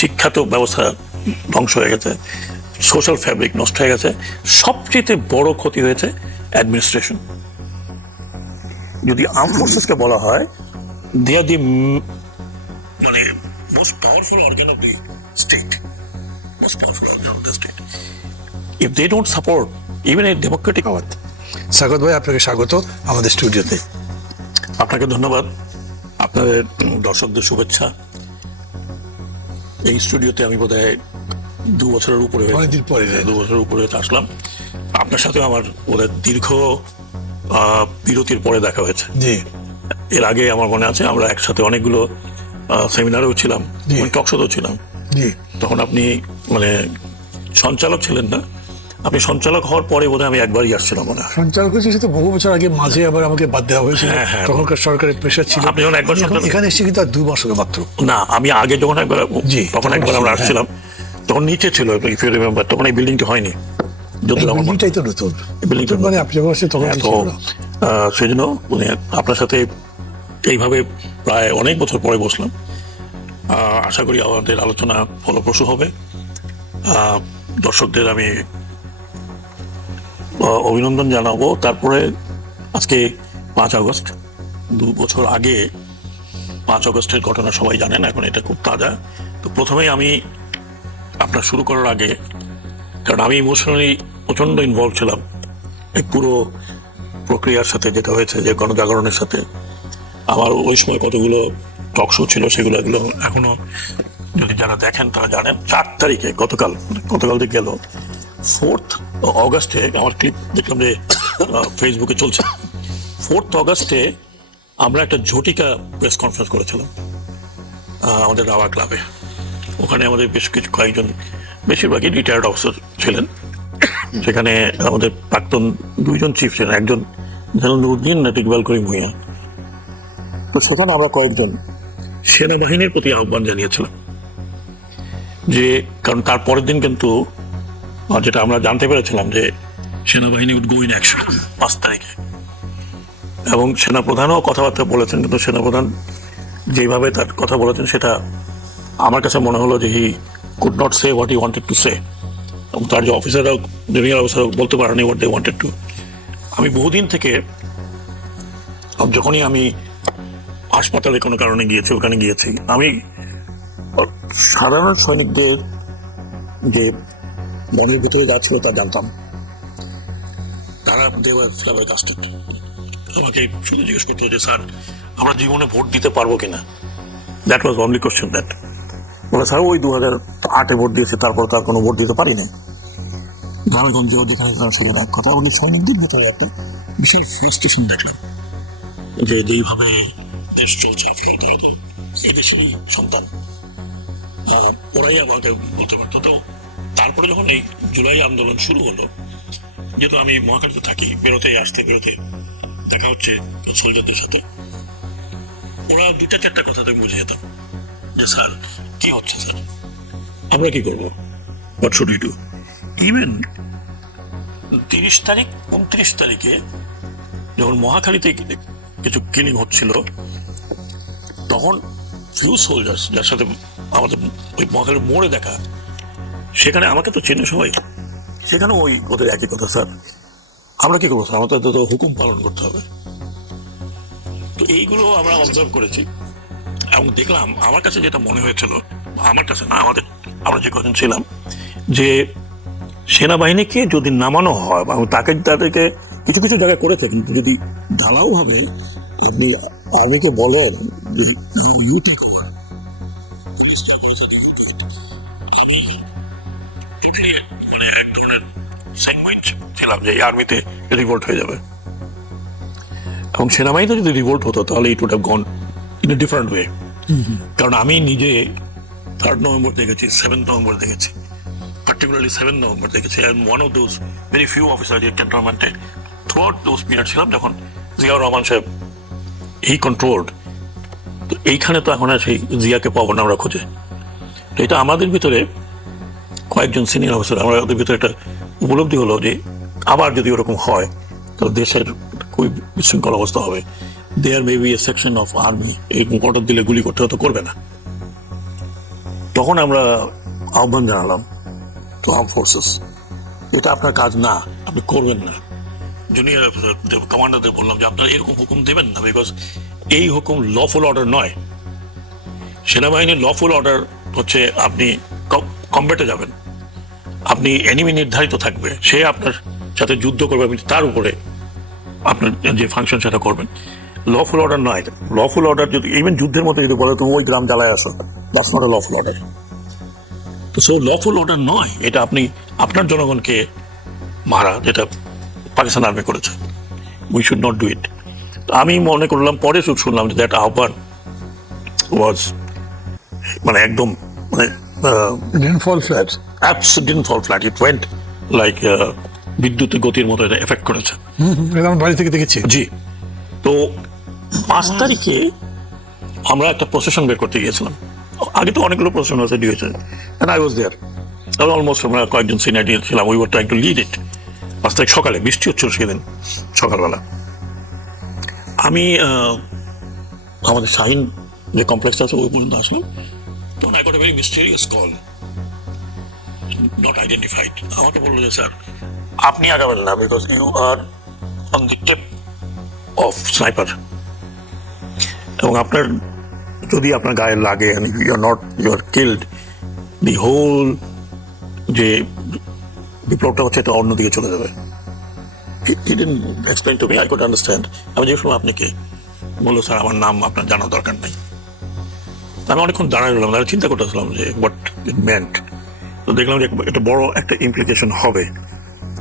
শিক্ষা তো ব্যবস্থা ধ্বংস হয়ে গেছে, সোশ্যাল ফ্যাব্রিক নষ্ট হয়ে গেছে, সবচেয়ে বড় ক্ষতি হয়েছে অ্যাডমিনিস্ট্রেশন। যদি আর্ম ফোর্সেসকে বলা হয় দে আর দি মানে most powerful organ of the state, most powerful organ of the state, if they don't support even a democratic. স্বাগত ভাই, আপনাকে স্বাগত আমাদের স্টুডিওতে। আপনাকে ধন্যবাদ, আপনাদের দর্শকদের শুভেচ্ছা। এই স্টুডিওতে আমি বোধহয় 2 বছরের উপরে অনেকদিন পরে 2 বছরের উপরে আসলাম। আপনার সাথে আমার বোধহয় দীর্ঘ বিরতির পরে দেখা হয়েছে। জি, এর আগে আমার মনে আছে আমরা একসাথে অনেকগুলো সেমিনারেও ছিলাম, টক শোতেও ছিলাম। জি, তখন আপনি মানে সঞ্চালক ছিলেন না, আপনি সঞ্চালক হওয়ার পরে বোধহয় আমি একবারই আসছিলাম মনে হয়। সঞ্চালক হয়েছে সেটা বহু বছর আগে, মাঝে আবার আমাকে বাদ দেওয়া হয়েছিল। হ্যাঁ, হ্যাঁ। তখনকার সরকারের প্রেশার ছিল। আপনি যখন একবার এখন এখানে এসেছি কিন্তু আর 2 মাস হবে মাত্র। না, আমি আগে যখন একবার জি, তখন একবার আমরা আসছিলাম, তখন নিচে ছিল, ইফ ইউ রিমেম্বার, তখন এই বিল্ডিংটি হয়নি। এই বিল্ডিংটাই তো নতুন, নতুন মানে আপনি যখন আসছেন তখন তো সেই জন্য মানে আপনার সাথে এইভাবে প্রায় অনেক বছর পরে বসলাম। আশা করি আমাদের আলোচনা ফলপ্রসূ হবে। দর্শকদের আমি অভিনন্দন জানাবো। তারপরে আজকে 5 আগস্ট, 2 বছর আগে 5 আগস্টের ঘটনা সবাই জানেন, এখন এটা খুব তাজা। তো প্রথমেই আমি আপনার শুরু করার আগে, কারণ আমি ইমোশনালি প্রচণ্ড ইনভলভ ছিলাম এই পুরো প্রক্রিয়ার সাথে, যেটা হয়েছে যে গণজাগরণের সাথে। আমার ওই সময় কতগুলো টক শো ছিল, সেগুলো এগুলো এখনো যদি যারা দেখেন তারা জানেন। 4 তারিখে গতকাল থেকে গেল 4th অগাস্টে আমার ক্লিপ দেখলাম যে ফেসবুকে চলছে। 4th অগাস্টে আমরা একটা ঝটিকা প্রেস কনফারেন্স করেছিলাম আমাদের রাওয়া ক্লাবে। ওখানে আমাদের বেশ কয়েকজন, বেশিরভাগই রিটায়ার্ড অফিসার ছিলেন। সেখানে আমাদের প্রাক্তন 2 জন চিফ ছিলেন, একজন জালালউদ্দিন, ইকবাল করিম ভূঁইয়া। তো সেখানে আমরা কয়েকজন সেনাবাহিনীর প্রতি আহ্বান জানিয়েছিলাম যে, কারণ তার পরের দিন কিন্তু যেটা আমরা জানতে পেরেছিলাম যে সেনাবাহিনী উড গো ইন অ্যাকশন 5 তারিখে, এবং সেনাপ্রধানও কথাবার্তা বলেছেন। কিন্তু সেনাপ্রধান যেভাবে তার কথা বলেছেন সেটা আমার কাছে মনে হলো যে he could not say what he wanted to say, এবং তার যে অফিসাররাও, জুনিয়র অফিসাররাও বলতে পারেনি হোয়াট দে ওয়ান্টেড টু। আমি বহুদিন থেকে যখনই আমি হাসপাতালে কোনো কারণে গিয়েছি, ওখানে গিয়েছি, আমি সাধারণ সৈনিকদের যে মনের ভিতরে যা ছিল তা জানতাম। তারা কাস্টেড আমাকে শুধু জিজ্ঞেস করতো যে, স্যার আমরা জীবনে ভোট দিতে পারবো কিনা। That was only question that. বলে, স্যার ওই 2008-এ ভোট দিয়েছে, তারপর তার কোনো ভোট দিতে পারি না। গ্রামে গঞ্জে যেখানে ছিল না কথা বলি, সৈনিকদের ভিতরে একটা বিশেষ ফ্রাস্ট্রেশন দেখলাম যে যেইভাবে দেশ চলছে, আজকাল তারা তো এই দেশেরই সন্তান। ওরাই আমাকে কথাবার্তা দাও। তারপরে যখন এই জুলাই আন্দোলন শুরু হলো, যেহেতু আমি মহাখালীতে থাকি, বেরোতে দেখা হচ্ছে সোলজারদের সাথে, ওরা 2-4টা কথাতে বুঝে যেতাম যে, স্যার কি হচ্ছে, স্যার আমরা কি করবো, what should we do. Even 30 তারিখ 29 তারিখে যখন মহাখালীতে কিছু কিলিং হচ্ছিল, তখন ফিউ সোলজার্স যার সাথে আমাদের ওই মহাখালীর মোড়ে দেখা, সেখানে আমাকে তো চেনে সবাই, সেখানে ওই ওদের একই কথা, স্যার আমরা কি করবো, স্যার আমাদের তো হুকুম পালন করতে হবে। তো এইগুলো আমরা অবজার্ভ করেছি এবং দেখলাম, আমার কাছে যেটা মনে হয়েছিল, আমার কাছে না, আমরা যে কজন ছিলাম, যে সেনাবাহিনীকে যদি নামানো হয় এবং তাদেরকে কিছু কিছু জায়গায় করেছে, কিন্তু যদি ঢালাও ভাবে এমনি আর্মিকে বলেন মানে এক ধরনের স্যান্ডউইচ ছিলাম যে আর্মিতে রিভোল্ট হয়ে যাবে, এবং সেনাবাহিনীতে যদি রিভোল্ট হতো তাহলে it would have gone in a different way. কারণ আমি নিজে 3rd নভেম্বর দেখেছি, 7th নভেম্বর দেখেছি, particularly 7th নভেম্বর দেখেছি, and one of those very few officers in cantonment throughout those period ছিলাম যখন জিয়াউর রহমান সাহেব হি কন্ট্রোলড। তো এইখানে তো এখন আর সেই জিয়াকে পাবো না আমরা খুঁজে। তো এটা আমাদের ভিতরে কয়েকজন সিনিয়র অফিসার, আমাদের ভিতরে একটা উপলব্ধি হলো যে আবার যদি ওরকম হয় তাহলে দেশের খুবই বিশৃঙ্খল অবস্থা হবে। There may be a section of army এই অর্ডার দিলে গুলি করতে হতো, করবে না। তো তখন আমরা আহ্বান জানালাম টু আর্ম ফোর্সেস, এটা আপনার কাজ না, আপনি করবেন না। জুনিয়র কমান্ডারদের বললাম যে আপনারা এরকম হুকুম দেবেন না, বিকজ এই হুকুম লফুল অর্ডার নয়। সেনাবাহিনীর লফুল অর্ডার হচ্ছে আপনি কমব্যাটে যাবেন, আপনি এনিমি নির্ধারিত থাকবে, সে আপনার সাথে যুদ্ধ করবে, আপনি তার উপরে আপনার যে ফাংশন সেটা করবেন। লফুল অর্ডার নয়। লফুল অর্ডার যদি ইভেন যুদ্ধের মতো যদি বলে তুমি ওই গ্রাম জ্বালায় আসো, that's not a lawful order. তো সো লফুল অর্ডার নয় এটা আপনি আপনার জনগণকে মারা, যেটা পাকিস্তান আর্মি করেছে। We should not do it. আমি মনে করলাম, পরে শুনলাম যে দ্যাট আহ্বান ওয়াজ মানে একদম মানে didn't fall flat. didn't fall flat. It went like বিদ্যুতের গতির মতো এটা এফেক্ট করেছে। এটা আমি বাড়ি থেকে দেখেছি। জি। তো 5 তারিখে আমরা একটা প্রসেশন বের করতে গিয়েছিলাম। আগে তো অনেকগুলো প্রসেশন হয়েছে, ডিওছে, and I was there. Almost আমরা কয়েকজন সিনিয়র ছিলাম, we were trying to lead it. 5 তারিখ সকালে বৃষ্টি হচ্ছিল সেদিন সকালবেলা। আমি আমাদের শাহিন যে কমপ্লেক্সটা আছে ওই পর্যন্ত আসলাম, তখন I got a very mysterious call, not identified. আমাকে বললো যে স্যার আপনি আগাবেন না, because you are on the tip of sniper, এবং আপনার যদি আপনার গায়ে লাগে you are not, you are killed, the whole যে বিপ্লবটা হচ্ছে এটা অন্যদিকে চলে যাবে। He didn't explain to me, I could understand. আমি জিজ্ঞেস করলাম আপনি কে? বললো স্যার আমার নাম আপনার জানার দরকার নেই। আমি অনেকক্ষণ দাঁড়ায় রইলাম, দাঁড়িয়ে চিন্তা করতেছিলাম যে হোয়াট ইট মেন্ট। তো দেখলাম যে এটা বড় একটা ইমপ্লিকেশন হবে।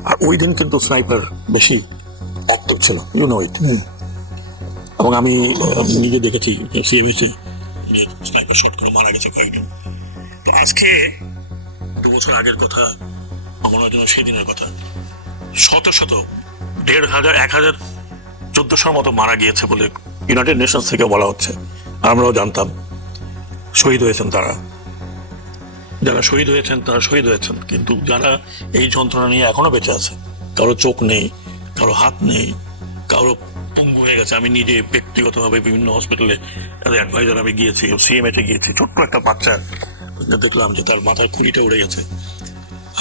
আর ওই দিন কিন্তু স্নাইপার বেশি অ্যাক্টিভ ছিল, ইউ নো ইট। এবং আমি নিজে দেখেছি সিএমএসে যে স্নাইপার শট করে মারা গেছে কয়েকজন। তো আজকে 2 বছর আগের কথা, মনে হয় যেন সেই দিনের কথা। শত শত 1,500 1,000 মতো মারা গিয়েছে বলে ইউনাইটেড নেশনস থেকে বলা হচ্ছে। আর আমরাও জানতাম শহীদ হয়েছেন তারা। যারা শহীদ হয়েছেন তারা শহীদ হয়েছেন, কিন্তু যারা এই যন্ত্রণা নিয়ে এখনো বেঁচে আছে, কারো চোখ নেই, কারো হাত নেই, কারো পঙ্গু হয়ে গেছে। আমি নিজে ব্যক্তিগতভাবে বিভিন্ন হসপিটালে অ্যাডভাইজার আমি গিয়েছি, সিএমএতে গিয়েছি, ছোট্ট একটা বাচ্চা দেখলাম যে তার মাথার খুঁড়িটা উড়ে গেছে।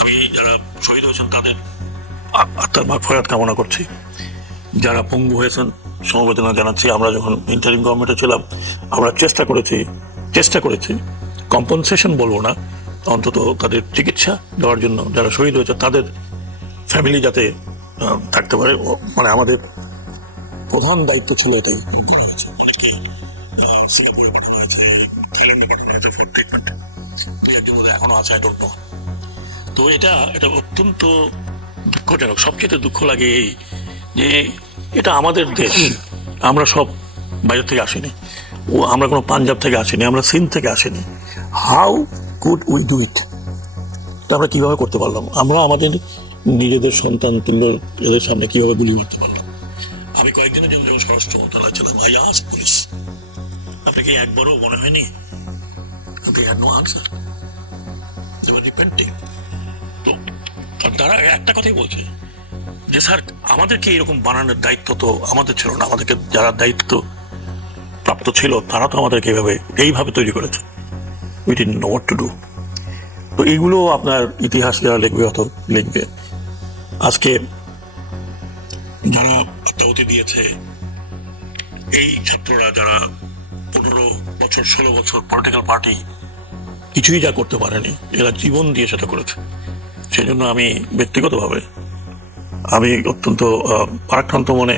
আমি যারা শহীদ হয়েছেন তাদের আত্মার মাগফিরাত কামনা করছি। যারা পঙ্গু হয়েছেন সমবেদনা জানাচ্ছি। আমরা যখন ইন্টারিম গভর্নমেন্টে ছিলাম আমরা চেষ্টা করেছি কম্পনসেশন বলবো না, অন্তত তাদের চিকিৎসা দেওয়ার জন্য যারা শহীদ হয়েছে তাদের ফ্যামিলি যাতে থাকতে পারে। মানে আমাদের প্রধান দায়িত্ব ছিল এটাই করা হয়েছে। অনেকে সিঙ্গাপুরে পাঠানো হয়েছে, থাইল্যান্ডে পাঠানো হয়েছে ফর ট্রিটমেন্ট, এখনো আছে, আই ডোন্ট নো। তো এটা অত্যন্ত দুঃখজনক। সবচেয়ে দুঃখ লাগে এই যে এটা আমাদের দেশ, আমরা সব বাইরে থেকে আসিনি, আমরা কোনো পাঞ্জাব থেকে আসিনি, আমরা সিন্ধ থেকে আসিনি। How could we do it? আমরা কিভাবে করতে পারলাম? আমরা আমাদের নিজেদের সন্তান তুল্য এদের সামনে কিভাবে গুলি মারতে পারলাম? আমি কয়েকদিনের জন্য যখন স্বরাষ্ট্র মন্ত্রণালয় ছিলাম, আই আস্কড পুলিশ, আপনাকে একবারও মনে হয়নি? They had no answer. They were repenting. তো তারা একটা কথাই বলছে যে স্যার আমাদেরকে এরকম বানানোর দায়িত্ব তো আমাদের ছিল না, আমাদেরকে যারা দায়িত্ব প্রাপ্ত ছিল তারা তো আমাদেরকে এইভাবে তৈরি করেছে। We didn't know what to do. তো এইগুলো আপনার ইতিহাস যারা লিখবে অত লিখবে। আজকে যারা আত্মাহুতি দিয়েছে, এই ছাত্ররা যারা 15 বছর 16 বছর পলিটিক্যাল পার্টি কিছুই যা করতে পারেনি, এরা জীবন দিয়ে সেটা করেছে। সেই জন্য আমি ব্যক্তিগতভাবে আমি অত্যন্ত পরাক্রান্ত মনে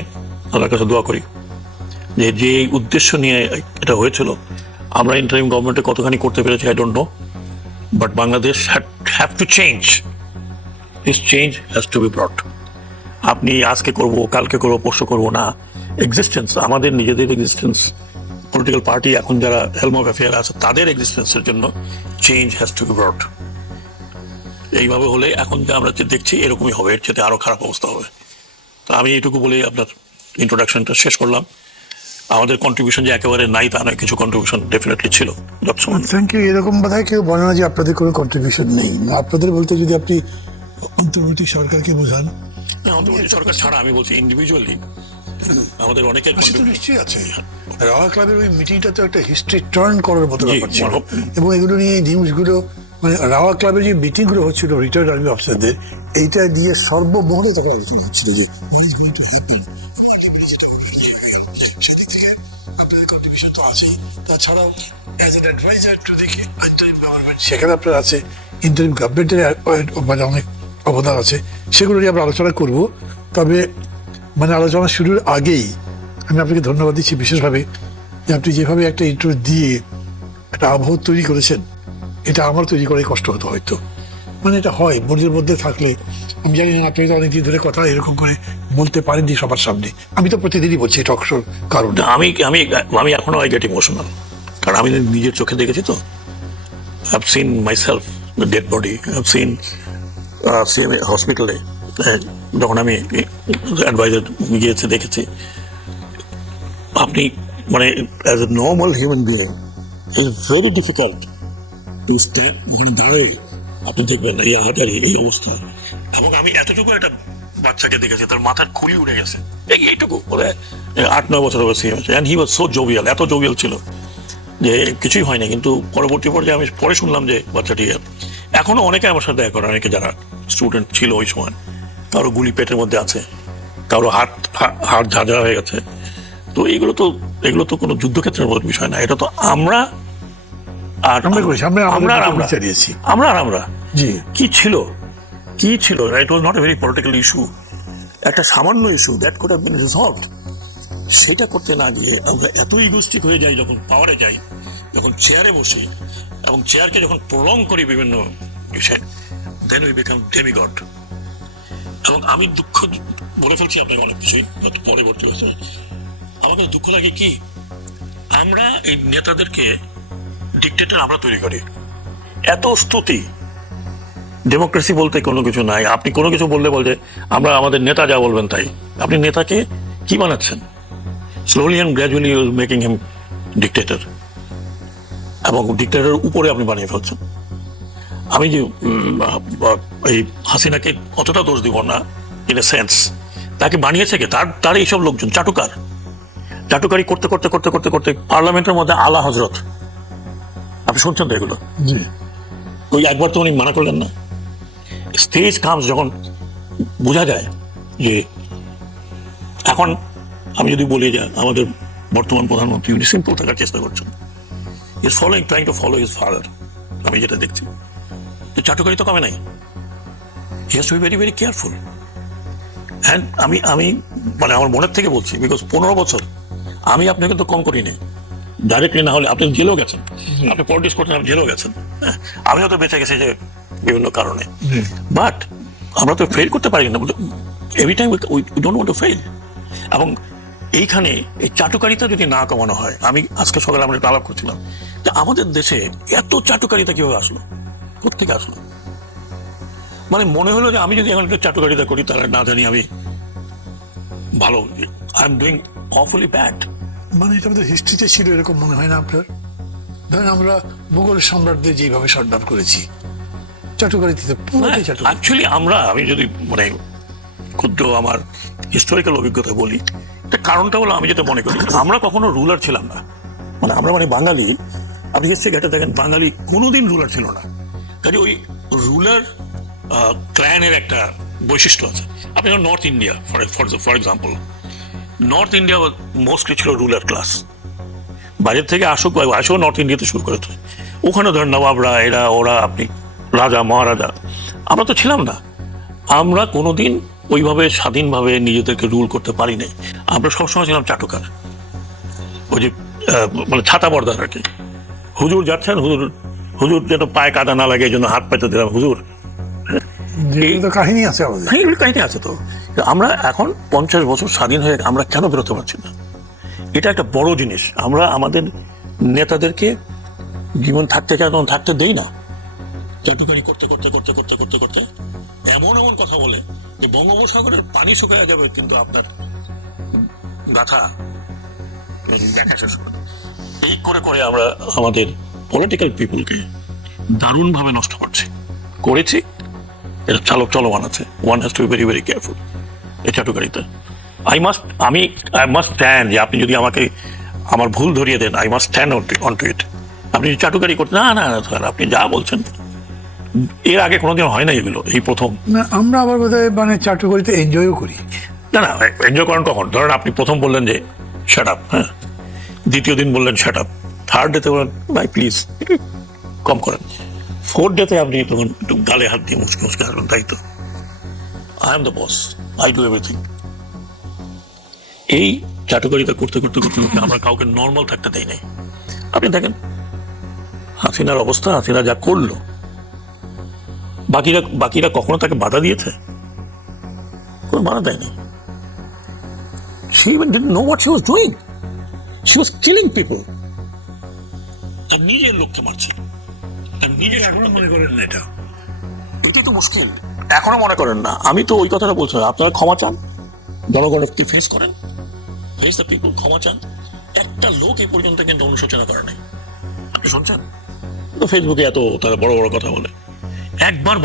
তাদের কাছে দোয়া করি যে উদ্দেশ্য নিয়ে এটা হয়েছিল আমরা ইন্টারিম গভর্নমেন্টে কতখানি করতে পেরেছি I don't know, but Bangladesh have to change. This change has to B ব্রট। আপনি আজকে করব, কালকে করব, পরশু করব না। এক্সিস্টেন্স, আমাদের নিজেদের এক্সিস্টেন্স, পলিটিক্যাল পার্টি এখন যারা হেলম অফ অ্যাফেয়ার আছে তাদের এক্সিস্টেন্সের জন্য চেঞ্জ হ্যাজ টু বি ব্রট। এইভাবে হলে এখন যে আমরা যে দেখছি এরকমই হবে, এর সাথে আরো খারাপ অবস্থা হবে। তো আমি এইটুকু বলে আপনার ইন্ট্রোডাকশনটা শেষ করলাম। আমাদের কন্ট্রিবিউশন যে একেবারে নাই তা নয়, কিছু কন্ট্রিবিউশন ডেফিনেটলি ছিল। Thank you. এরকম বোধহয় কেউ বলে না যে আপনাদের কোনো কন্ট্রিবিউশন নেই। আপনাদের বলতে যদি আপনি অন্তর্বর্তী সরকারকে বোঝান, অন্তর্বর্তী সরকার ছাড়া আমি বলছি ইন্ডিভিজুয়ালি আমাদের অনেকের সেটা contribution- নিশ্চয়ই আছে। রাওয়া ক্লাবের ওই মিটিংটা তো একটা হিস্ট্রি টার্ন করার মতো জি, ব্যাপার ছিল, মানব। এবং এগুলো নিয়ে নিউজগুলো মানে রাওয়া ক্লাবের যে মিটিংগুলো হচ্ছিল রিটায়ার্ড আর্মি অফিসারদের, এইটা দিয়ে সর্বমহলে তখন আলোচনা হচ্ছিল যে সেদিক থেকে আপনাদের কন্ট্রিবিউশন তো আছেই। তাছাড়াও as an adviser to the interim government, সেখানে আপনার আছে ইন্টারিম গভর্নমেন্টের মানে অনেক অবদান আছে, সেগুলো নিয়ে আমরা আলোচনা করব। তবে মানে আলোচনা শুরুর আগেই আমি আপনাকে ধন্যবাদ দিচ্ছি বিশেষভাবে যে আপনি যেভাবে একটা ইন্টারভিউ দিয়ে একটা আবহ তৈরি করেছেন, এটা আমার তৈরি করাই কষ্ট হতো হয়তো। মানে এটা হয় মনের মধ্যে থাকলে, আমি জানি না আপনি তো অনেকদিন ধরে কথা এরকম করে বলতে পারেননি সবার সামনে। আমি তো প্রতিদিনই বলছি টক শোর কারণে। আমি আমি আমি এখনো আই গেট ইমোশনাল, কারণ আমি নিজের চোখে দেখেছি তো। I've seen myself, the dead body. I've seen CMA হসপিটালে যখন আমি অ্যাডভাইজার গিয়েছি দেখেছি। আপনি মানে as a normal human being it's very difficult to stay, মানে দাঁড়াই আপনি দেখবেন এই হাজারি এই অবস্থা। এবং আমি এতটুকু একটা বাচ্চাকে দেখেছি তার মাথার খুলি উড়ে গেছে, এইটুকু বলে 8-9 বছর বয়সী and he was so jovial, এত জোভিয়াল ছিল যে কিছুই হয় না। কিন্তু পরবর্তী পর্যায়ে আমি পরে শুনলাম যে বাচ্চাটি এখনো অনেকে আমার সাথে দেখা করে, অনেকে যারা স্টুডেন্ট ছিল ওই সময়, কারো গুলি পেটের মধ্যে আছে, কারো হাত ঝাঁঝরা হয়ে গেছে। তো এগুলো তো কোনো যুদ্ধক্ষেত্রের মতো বিষয় না, এটা তো আমরা আর আমরা করেছি, আমরা আমরা আর আমাদের আমরা চালিয়েছি। আমরা আর আমরা জি, কি ছিল it was not a very political issue, একটা সামান্য issue that could have been resolved. সেটা করতে না গিয়ে আমরা এত ইগোস্টিক হয়ে যাই যখন পাওয়ারে যাই, যখন চেয়ারে বসি এবং চেয়ারকে যখন প্রলং করি বিভিন্ন বিষয়, দেন উই বিকাম ডেমিগড। এবং আমি দুঃখ বলে ফেলছি আপনাকে অনেক কিছুই পরবর্তী হয়েছে। আমাকে দুঃখ লাগে কি, আমরা এই নেতাদেরকে ডিক্টেটর আমরা তৈরি করি, এত স্তুতি। ডেমোক্রেসি বলতে কোনো কিছু নাই, আপনি কোনো কিছু বললে বলছে আমরা আমাদের নেতা যা বলবেন তাই। আপনি নেতাকে কি বানাচ্ছেন? Slowly and gradually you making him dictator, এবং ডিক্টেটরের উপরে আপনি বানিয়ে ফেলছেন। আমি যে এই হাসিনাকে অতটা দোষ দিব না, ইন এ সেন্স তাকে বানিয়েছে কে, তার এইসব লোকজন চাটুকারি করতে করতে করতে করতে করতে পার্লামেন্টের মধ্যে আলা হজরত, আপনি শুনছেন তো এগুলো? জি, ওই একবার তো উনি মানা করলেন না। স্টেজ কামস যখন বোঝা যায় যে এখন আমি যদি বলি যে আমাদের বর্তমান প্রধানমন্ত্রী উনি সিম্পল থাকার চেষ্টা করছেন, is following trying to follow his father, আমি যেটা দেখছি চাটুকারি তো কমে নাই। He has to be very very careful. And আমি মানে আমার মনের থেকে বলছি, বিকজ 15 বছর আমি আপনাকে তো কম করিনি, ডাইরেক্টলি না হলে আপনি জেলেও গেছেন, আপনি পলিটিক্স করতেন, আপনি জেলেও গেছেন, আমিও তো বেঁচে গেছি যে বিভিন্ন কারণে। বাট আমরা তো ফেল করতে পারি না, every time we don't want to fail. এবং এইখানে এই চাটুকারিতা যদি না কমানো হয়, আমি আজকে সকালে আমরা আলাপ করছিলাম যে আমাদের দেশে এত চাটুকারিতা কিভাবে আসলো, কোথেকে আসলো? মানে মনে হলো যে আমি যদি এখন একটা চাটুকারিতা করি তাহলে না জানি আমি ভালো, আই এম ডুইং অফুলি ব্যাড। মানে এটা আমাদের হিস্ট্রিতে ছিল, এরকম মনে হয় না আপনার? ধরেন আমরা মুঘল সম্রাটদের যেভাবে শটডাউন করেছি, চাটুকারিতে পুরোটাই চাটুকারি। অ্যাকচুয়ালি আমি যদি মানে ক্ষুদ্র আমার হিস্টোরিক্যাল অভিজ্ঞতা বলি, এটা কারণটা হলো আমি যেটা মনে করি আমরা কখনো রুলার ছিলাম না। মানে আমরা মানে বাঙালি, আপনি হিস্ট্রি ঘাটে দেখেন বাঙালি কোনোদিন রুলার ছিল না। কাজে ওই রুলার ক্ল্যানের একটা বৈশিষ্ট্য আছে। আপনি north India for example, north India mostly ছিল রুলার ক্লাস। বাইরের থেকে আসুক নর্থ ইন্ডিয়াতে শুরু করেছে, ওখানে ধরেন নবাবরা এরা ওরা, আপনি রাজা মহারাজা, আমরা তো ছিলাম না। আমরা কোনোদিন ওইভাবে স্বাধীনভাবে নিজেদেরকে রুল করতে পারি নাই। আমরা সবসময় ছিলাম চাটুকার, ওই যে মানে ছাতা বর্দার আর কি। হুজুর যাচ্ছেন, হুজুর যেন পায়ে কাদা না লাগে এই জন্য হাত পাইতে দিলাম হুজুর। এই তো কাহিনী আছে আমাদের। হ্যাঁ, এগুলো কাহিনী আছে তো। আমরা এখন 50 বছর স্বাধীন হয়ে আমরা কেন বেরোতে পারছি না? এটা একটা বড় জিনিস। আমরা আমাদের নেতাদেরকে জীবন থাকতে দেই না। চাটুকারি করতে করতে করতে করতে করতে করতে এমন এমন কথা বলে যে বঙ্গোপসাগরের পানি শুকায় যাবে, কিন্তু আপনার গাথা দেখা শেষ হবে। এই করে করে আমরা আমাদের পলিটিক্যাল পিপুলকে দারুণভাবে নষ্ট করেছি। এটা চলমান আছে। One has to be very very careful এই চাটুকারিতা। আই মাস্ট স্ট্যান্ড, যে আপনি যদি আমাকে আমার ভুল ধরিয়ে দেন, I must stand on to it. আপনি চাটুকারি করতে না না স্যার, আপনি যা বলছেন এর আগে কোনোদিন হয় না এগুলো, এই প্রথম। না আমরা আবার বোধহয় মানে চাটুকারিতে এনজয়ও করি। না না, এনজয় করেন কখন? ধরেন আপনি প্রথম বললেন যে শ্যাট আপ, হ্যাঁ, দ্বিতীয় দিন বললেন শ্যাট আপ, থার্ড ডেতে বললেন ভাই প্লিজ একটু কম করেন, ফোর্থ ডেতে আপনি তখন একটু গালে হাত দিয়ে মুচকে মুচকে আসবেন, তাই তো? I am the boss, I do everything. এই চাটুকারিতা করতে করতে করতে করতে আমরা কাউকে নর্মাল থাকতে দেয় নাই। আপনি দেখেন হাসিনার অবস্থা, হাসিনা যা করলো, বাকিরা কখনো তাকে বাধা দিয়েছে? কোনো বাধা দেয়নি। She even didn't know what she was doing. She was killing people. তার নিজের লোককে মারছে, তার নিজের। এখনো মনে করেন না এটা? এটাই তো মুশকিল, এখনো মনে করেন না। আমি তো ওই কথাটা বলছি, আপনারা ক্ষমা চান, জনগণকে ফেস করেন, ফেস দ্য পিপল, ক্ষমা চান। একটা লোক এই পর্যন্ত কিন্তু অনুশোচনা করে নাই। আপনি শুনছেন তো ফেসবুকে এত তারা বড় বড় কথা বলে, একবার